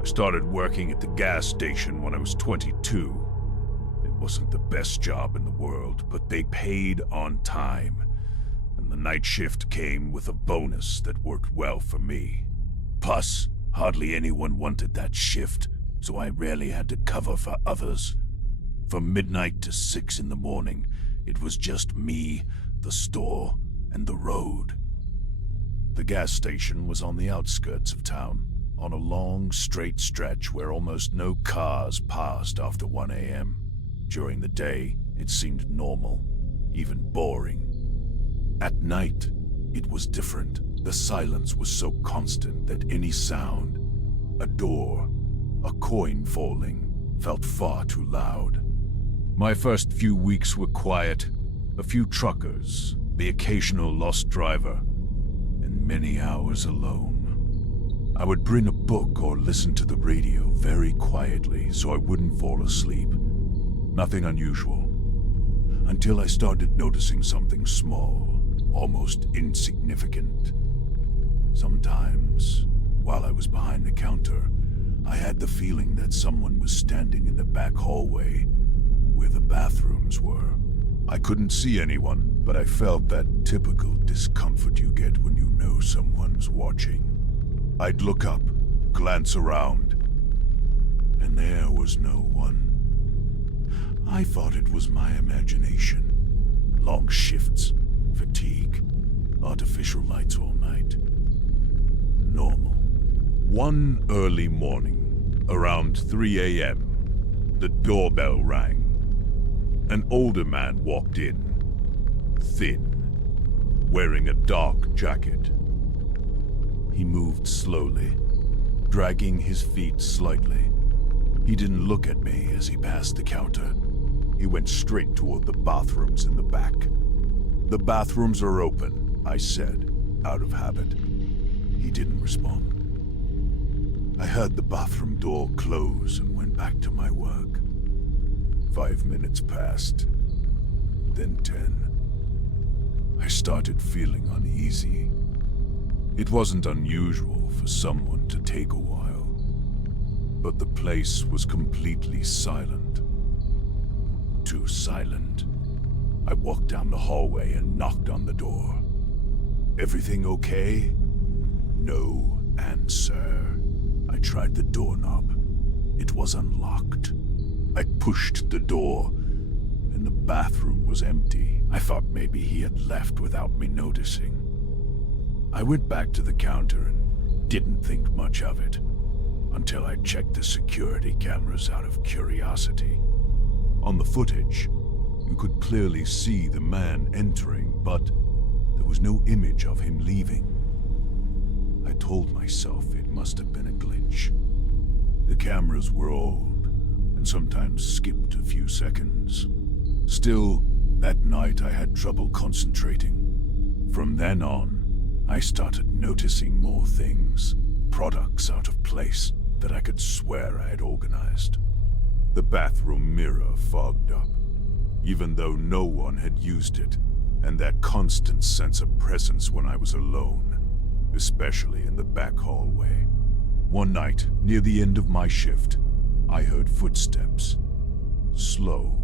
I started working at the gas station when I was 22. It wasn't the best job in the world, but they paid on time. And the night shift came with a bonus that worked well for me. Plus, hardly anyone wanted that shift, so I rarely had to cover for others. From midnight to 6 in the morning, it was just me, the store, and the road. The gas station was on the outskirts of town, on a long, straight stretch where almost no cars passed after 1 a.m. During the day, it seemed normal, even boring. At night, it was different. The silence was so constant that any sound, a door, a coin falling, felt far too loud. My first few weeks were quiet. A few truckers, the occasional lost driver, and many hours alone. I would bring a book or listen to the radio very quietly so I wouldn't fall asleep. Nothing unusual. Until I started noticing something small, almost insignificant. Sometimes, while I was behind the counter, I had the feeling that someone was standing in the back hallway where the bathrooms were. I couldn't see anyone, but I felt that typical discomfort you get when you know someone's watching. I'd look up, glance around, and there was no one. I thought it was my imagination. Long shifts, fatigue, artificial lights all night. Normal. One early morning, around 3 a.m., the doorbell rang. An older man walked in, thin, wearing a dark jacket. He moved slowly, dragging his feet slightly. He didn't look at me as he passed the counter. He went straight toward the bathrooms in the back. "The bathrooms are open," I said, out of habit. He didn't respond. I heard the bathroom door close and went back to my work. 5 minutes passed, then 10. I started feeling uneasy. It wasn't unusual for someone to take a while, but the place was completely silent. Too silent. I walked down the hallway and knocked on the door. "Everything okay?" No answer. I tried the doorknob. It was unlocked. I pushed the door, and the bathroom was empty. I thought maybe he had left without me noticing. I went back to the counter and didn't think much of it, until I checked the security cameras out of curiosity. On the footage, you could clearly see the man entering, but there was no image of him leaving. I told myself it must have been a glitch. The cameras were old, and sometimes skipped a few seconds. Still, that night I had trouble concentrating. From then on, I started noticing more things, products out of place that I could swear I had organized. The bathroom mirror fogged up, even though no one had used it, and that constant sense of presence when I was alone, especially in the back hallway. One night, near the end of my shift, I heard footsteps. Slow,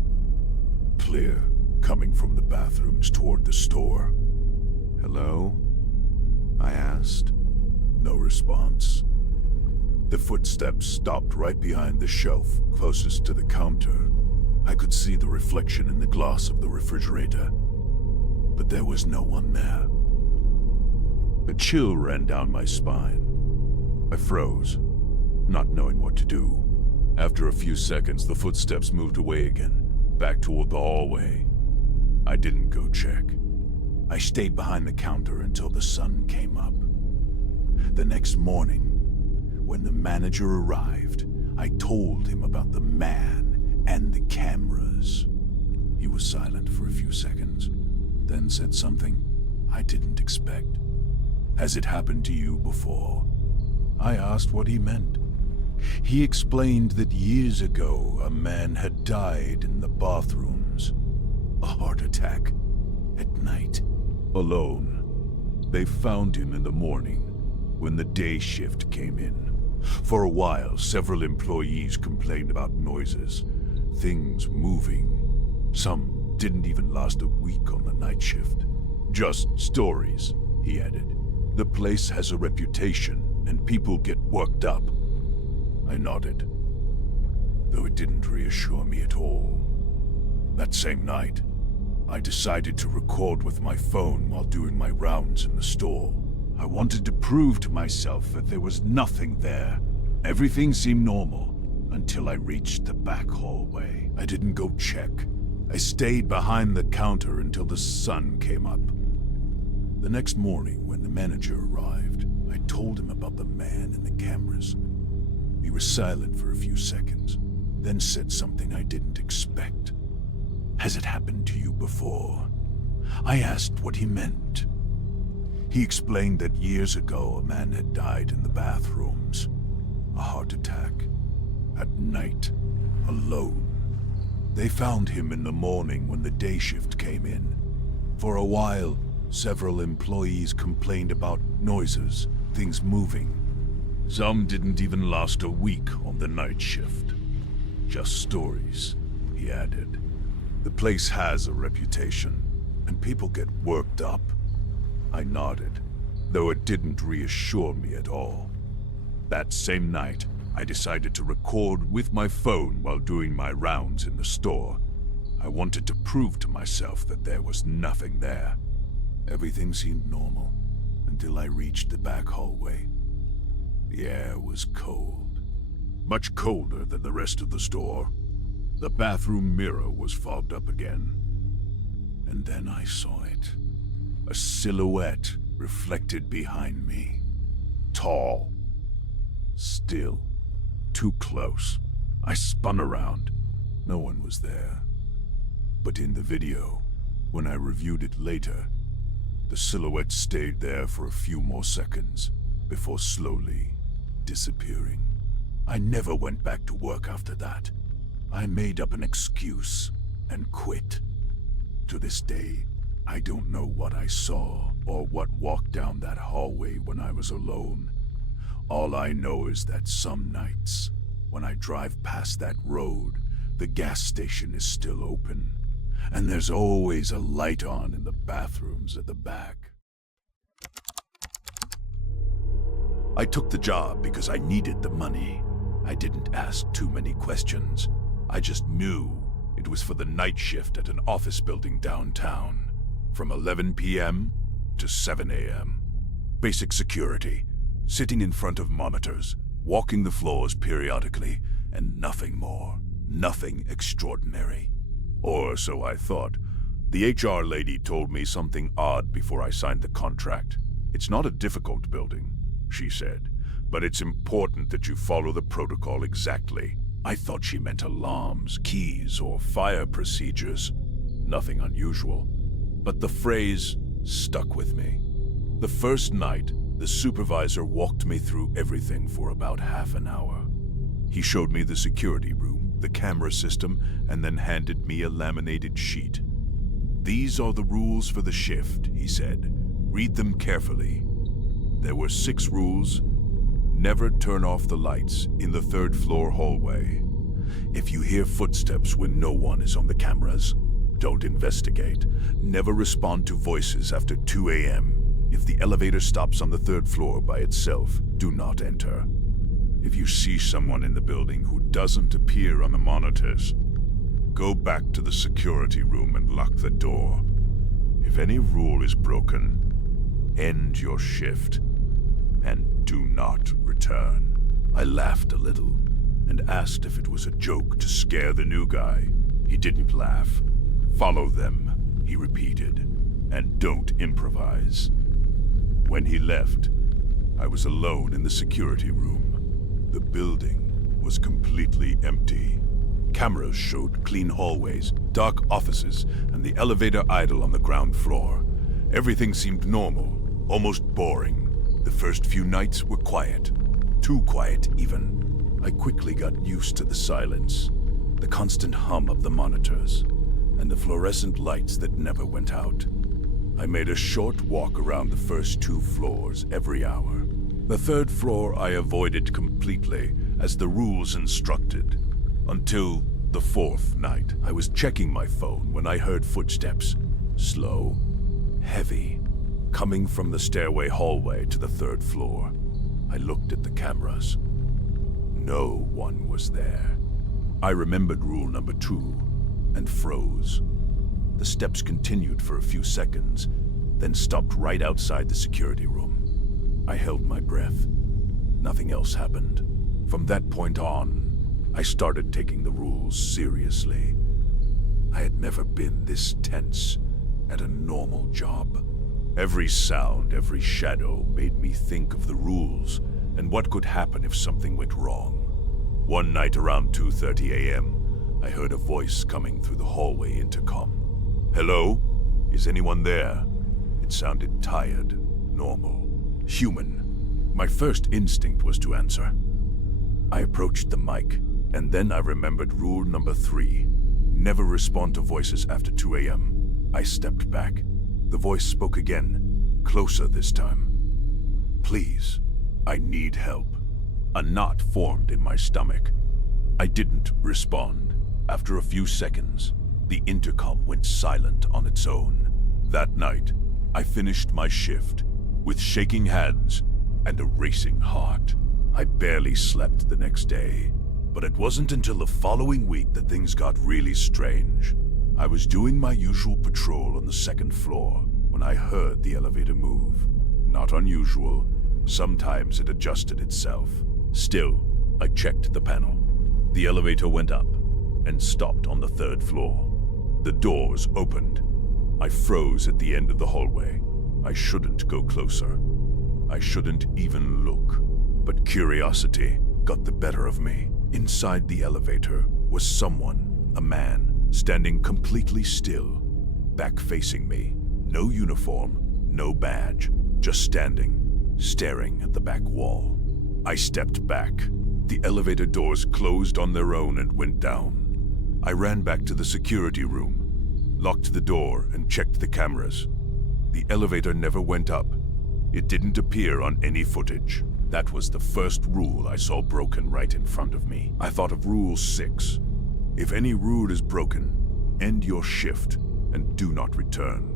clear, coming from the bathrooms toward the store. "Hello?" I asked. No response. The footsteps stopped right behind the shelf closest to the counter. I could see the reflection in the glass of the refrigerator, but there was no one there. A chill ran down my spine. I froze, not knowing what to do. After a few seconds, the footsteps moved away again, back toward the hallway. I didn't go check. I stayed behind the counter until the sun came up. The next morning, when the manager arrived, I told him about the man and the cameras. He was silent for a few seconds, then said something I didn't expect. "Has it happened to you before?" I asked what he meant. He explained that years ago a man had died in the bathrooms. A heart attack. At night. Alone. They found him in the morning, when the day shift came in. For a while, several employees complained about noises, things moving. Some didn't even last a week on the night shift. Just stories, he added. The place has a reputation, and people get worked up. I nodded, though it didn't reassure me at all. That same night, I decided to record with my phone while doing my rounds in the store. I wanted to prove to myself that there was nothing there. Everything seemed normal until I reached the back hallway. I didn't go check. I stayed behind the counter until the sun came up. The next morning, when the manager arrived, I told him about the man in the cameras. He was silent for a few seconds, then said something I didn't expect. "Has it happened to you before?" I asked what he meant. He explained that years ago a man had died in the bathrooms. A heart attack. At night. Alone. They found him in the morning when the day shift came in. For a while, several employees complained about noises, things moving. Some didn't even last a week on the night shift. Just stories, he added. The place has a reputation, and people get worked up. I nodded, though it didn't reassure me at all. That same night, I decided to record with my phone while doing my rounds in the store. I wanted to prove to myself that there was nothing there. Everything seemed normal until I reached the back hallway. The air was cold, much colder than the rest of the store. The bathroom mirror was fogged up again. And then I saw it. A silhouette reflected behind me. Tall. Still. Too close. I spun around. No one was there. But in the video, when I reviewed it later, the silhouette stayed there for a few more seconds before slowly disappearing. I never went back to work after that. I made up an excuse and quit. To this day, I don't know what I saw or what walked down that hallway when I was alone. All I know is that some nights, when I drive past that road, the gas station is still open, and there's always a light on in the bathrooms at the back. I took the job because I needed the money. I didn't ask too many questions. I just knew it was for the night shift at an office building downtown, from 11 p.m. to 7 a.m. Basic security, sitting in front of monitors, walking the floors periodically, and nothing more. Nothing extraordinary. Or so I thought. The HR lady told me something odd before I signed the contract. "It's not a difficult building," she said, "but it's important that you follow the protocol exactly." I thought she meant alarms, keys, or fire procedures. Nothing unusual. But the phrase stuck with me. The first night, the supervisor walked me through everything for about half an hour. He showed me the security room, the camera system, and then handed me a laminated sheet. "These are the rules for the shift," he said. "Read them carefully." There were 6 rules. Never turn off the lights in the 3rd floor hallway. If you hear footsteps when no one is on the cameras, don't investigate. Never respond to voices after 2 a.m. If the elevator stops on the 3rd floor by itself, do not enter. If you see someone in the building who doesn't appear on the monitors, go back to the security room and lock the door. If any rule is broken, end your shift and do not return. I laughed a little and asked if it was a joke to scare the new guy. He didn't laugh. "Follow them," he repeated, "and don't improvise." When he left, I was alone in the security room. The building was completely empty. Cameras showed clean hallways, dark offices, and the elevator idle on the ground floor. Everything seemed normal, almost boring. The first few nights were quiet. Too quiet, even. I quickly got used to the silence, the constant hum of the monitors, and the fluorescent lights that never went out. I made a short walk around the first 2 floors every hour. The third floor I avoided completely, as the rules instructed, until the fourth night. I was checking my phone when I heard footsteps, slow, heavy, coming from the stairway hallway to the third floor. I looked at the cameras. No one was there. I remembered rule number 2 and froze. The steps continued for a few seconds, then stopped right outside the security room. I held my breath. Nothing else happened. From that point on, I started taking the rules seriously. I had never been this tense at a normal job. Every sound, every shadow made me think of the rules and what could happen if something went wrong. One night around 2:30 a.m., I heard a voice coming through the hallway intercom. "Hello? Is anyone there?" It sounded tired, normal, human. My first instinct was to answer. I approached the mic, and then I remembered rule number 3. Never respond to voices after 2 a.m. I stepped back. The voice spoke again, closer this time. "Please, I need help." A knot formed in my stomach. I didn't respond. After a few seconds, the intercom went silent on its own. That night, I finished my shift with shaking hands and a racing heart. I barely slept the next day, but it wasn't until the following week that things got really strange. I was doing my usual patrol on the second floor when I heard the elevator move. Not unusual. Sometimes it adjusted itself. Still, I checked the panel. The elevator went up and stopped on the third floor. The doors opened. I froze at the end of the hallway. I shouldn't go closer. I shouldn't even look. But curiosity got the better of me. Inside the elevator was someone, a man, standing completely still, back facing me. No uniform, no badge, just standing, staring at the back wall. I stepped back. The elevator doors closed on their own and went down. I ran back to the security room, locked the door, and checked the cameras. The elevator never went up. It didn't appear on any footage. That was the first rule I saw broken right in front of me. I thought of Rule 6. If any rule is broken, end your shift and do not return.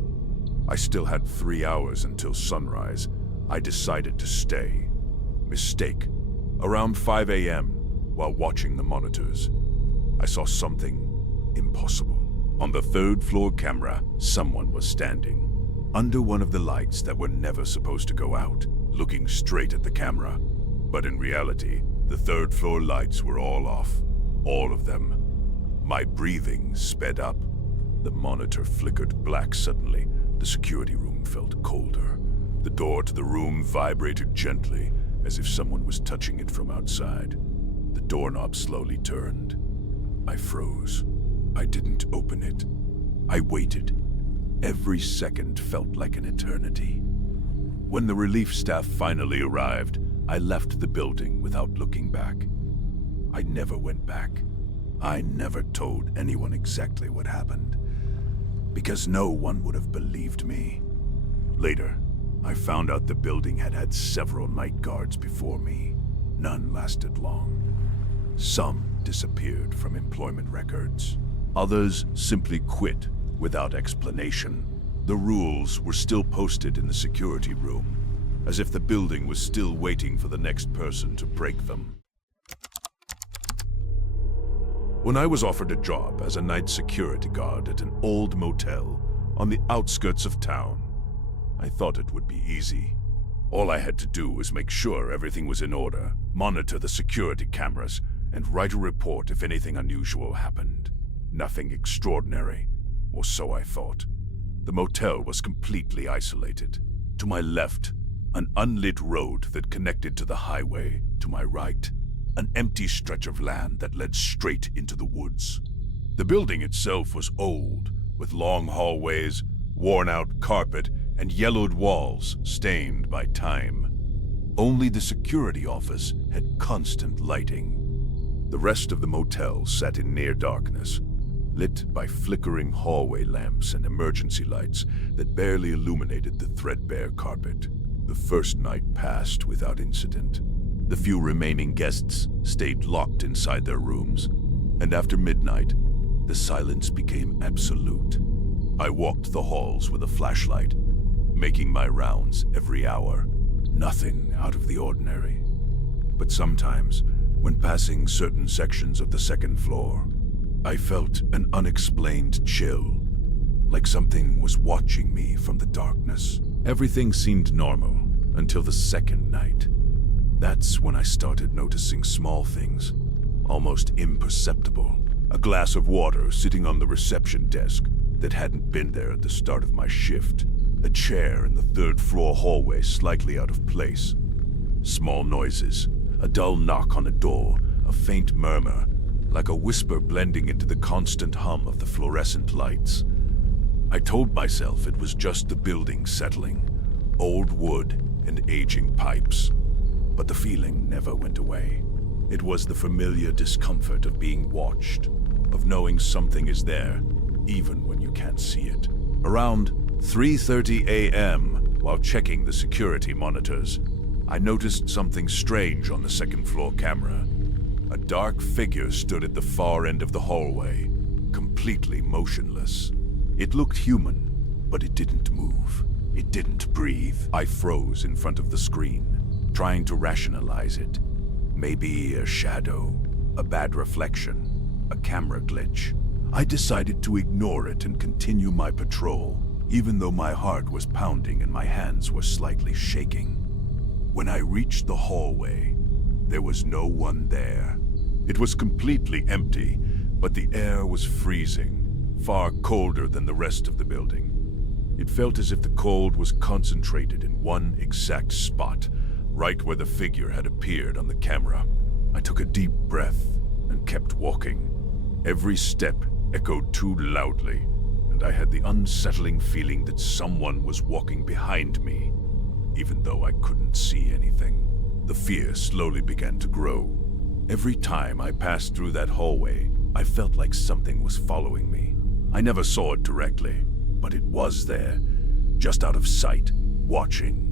I still had 3 hours until sunrise. I decided to stay. Mistake. Around 5 a.m., while watching the monitors, I saw something impossible. On the third floor camera, someone was standing under one of the lights that were never supposed to go out, looking straight at the camera. But in reality, the third floor lights were all off. All of them. My breathing sped up. The monitor flickered black suddenly. The security room felt colder. The door to the room vibrated gently, as if someone was touching it from outside. The doorknob slowly turned. I froze. I didn't open it. I waited. Every second felt like an eternity. When the relief staff finally arrived, I left the building without looking back. I never went back. I never told anyone exactly what happened, because no one would have believed me. Later, I found out the building had had several night guards before me. None lasted long. Some disappeared from employment records. Others simply quit without explanation. The rules were still posted in the security room, as if the building was still waiting for the next person to break them. When I was offered a job as a night security guard at an old motel on the outskirts of town, I thought it would be easy. All I had to do was make sure everything was in order, monitor the security cameras, and write a report if anything unusual happened. Nothing extraordinary, or so I thought. The motel was completely isolated. To my left, an unlit road that connected to the highway. To my right, an empty stretch of land that led straight into the woods. The building itself was old, with long hallways, worn-out carpet, and yellowed walls stained by time. Only the security office had constant lighting. The rest of the motel sat in near darkness, lit by flickering hallway lamps and emergency lights that barely illuminated the threadbare carpet. The first night passed without incident. The few remaining guests stayed locked inside their rooms, and after midnight, the silence became absolute. I walked the halls with a flashlight, making my rounds every hour. Nothing out of the ordinary. But sometimes, when passing certain sections of the second floor, I felt an unexplained chill, like something was watching me from the darkness. Everything seemed normal until the second night. That's when I started noticing small things, almost imperceptible. A glass of water sitting on the reception desk that hadn't been there at the start of my shift. A chair in the third-floor hallway slightly out of place. Small noises, a dull knock on a door, a faint murmur, like a whisper blending into the constant hum of the fluorescent lights. I told myself it was just the building settling, old wood and aging pipes. But the feeling never went away. It was the familiar discomfort of being watched, of knowing something is there, even when you can't see it. Around 3:30 a.m., while checking the security monitors, I noticed something strange on the second-floor camera. A dark figure stood at the far end of the hallway, completely motionless. It looked human, but it didn't move. It didn't breathe. I froze in front of the screen, trying to rationalize it. Maybe a shadow, a bad reflection, a camera glitch. I decided to ignore it and continue my patrol, even though my heart was pounding and my hands were slightly shaking. When I reached the hallway, there was no one there. It was completely empty, but the air was freezing, far colder than the rest of the building. It felt as if the cold was concentrated in one exact spot, right where the figure had appeared on the camera. I took a deep breath and kept walking. Every step echoed too loudly, and I had the unsettling feeling that someone was walking behind me, even though I couldn't see anything. The fear slowly began to grow. Every time I passed through that hallway, I felt like something was following me. I never saw it directly, but it was there, just out of sight, watching.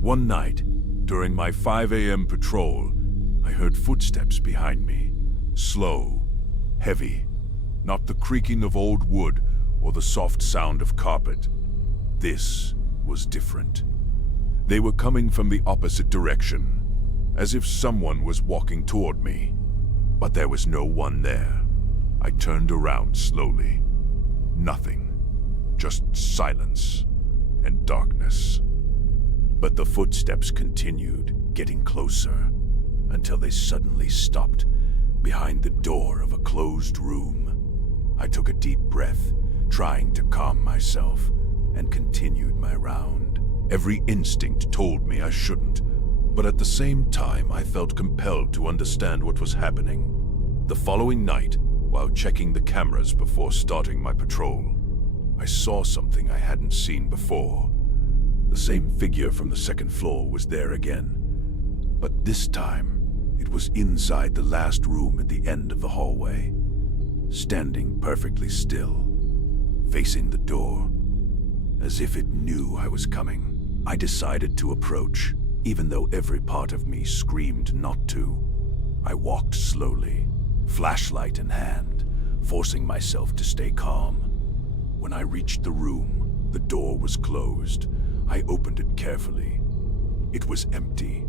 One night, during my 5 a.m. patrol, I heard footsteps behind me. Slow, heavy, not the creaking of old wood or the soft sound of carpet. This was different. They were coming from the opposite direction, as if someone was walking toward me. But there was no one there. I turned around slowly. Nothing. Just silence and darkness. But the footsteps continued, getting closer, until they suddenly stopped behind the door of a closed room. I took a deep breath, trying to calm myself, and continued my round. Every instinct told me I shouldn't, but at the same time I felt compelled to understand what was happening. The following night, while checking the cameras before starting my patrol, I saw something I hadn't seen before. The same figure from the second floor was there again, but this time it was inside the last room at the end of the hallway, standing perfectly still, facing the door, as if it knew I was coming. I decided to approach, even though every part of me screamed not to. I walked slowly, flashlight in hand, forcing myself to stay calm. When I reached the room, the door was closed. I opened it carefully. It was empty.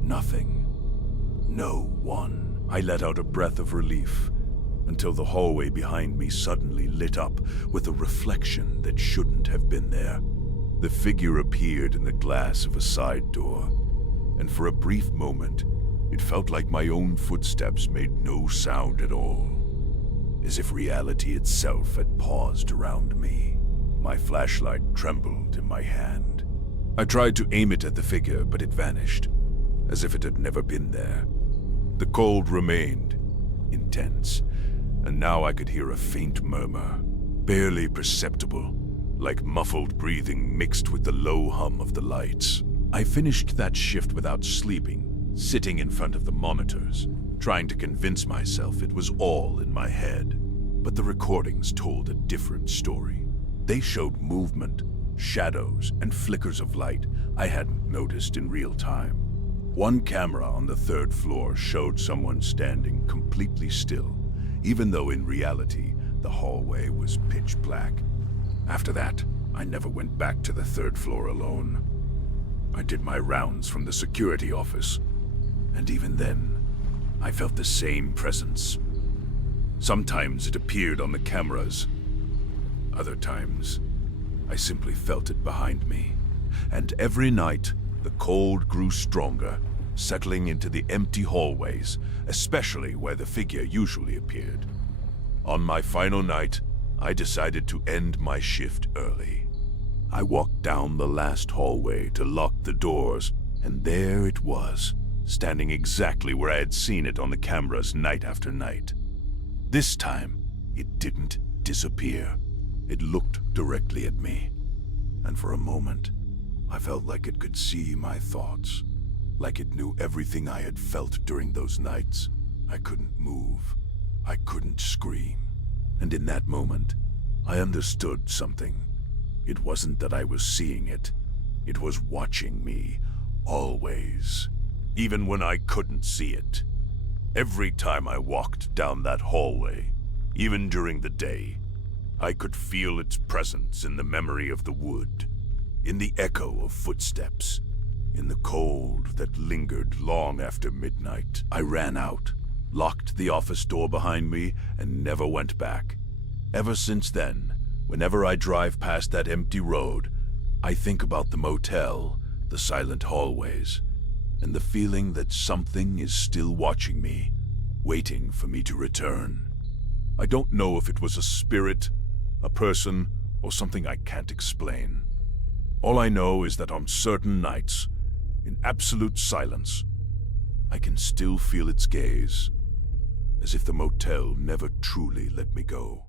Nothing. No one. I let out a breath of relief, until the hallway behind me suddenly lit up with a reflection that shouldn't have been there. The figure appeared in the glass of a side door, and for a brief moment, it felt like my own footsteps made no sound at all, as if reality itself had paused around me. My flashlight trembled in my hand. I tried to aim it at the figure, but it vanished, as if it had never been there. The cold remained, intense, and now I could hear a faint murmur, barely perceptible, like muffled breathing mixed with the low hum of the lights. I finished that shift without sleeping, sitting in front of the monitors, trying to convince myself it was all in my head. But the recordings told a different story. They showed movement, shadows, and flickers of light I hadn't noticed in real time. One camera on the third floor showed someone standing completely still, even though in reality the hallway was pitch black. After that, I never went back to the third floor alone. I did my rounds from the security office, and even then, I felt the same presence. Sometimes it appeared on the cameras. Other times, I simply felt it behind me. And every night, the cold grew stronger, settling into the empty hallways, especially where the figure usually appeared. On my final night, I decided to end my shift early. I walked down the last hallway to lock the doors, and there it was, standing exactly where I had seen it on the cameras night after night. This time, it didn't disappear. It looked directly at me, and for a moment, I felt like it could see my thoughts, like it knew everything I had felt during those nights. I couldn't move. I couldn't scream. And in that moment, I understood something. It wasn't that I was seeing it. It was watching me, always, even when I couldn't see it. Every time I walked down that hallway, even during the day, I could feel its presence in the memory of the wood, in the echo of footsteps, in the cold that lingered long after midnight. I ran out, locked the office door behind me, and never went back. Ever since then, whenever I drive past that empty road, I think about the motel, the silent hallways, and the feeling that something is still watching me, waiting for me to return. I don't know if it was a spirit, a person, or something I can't explain. All I know is that on certain nights, in absolute silence, I can still feel its gaze, as if the motel never truly let me go.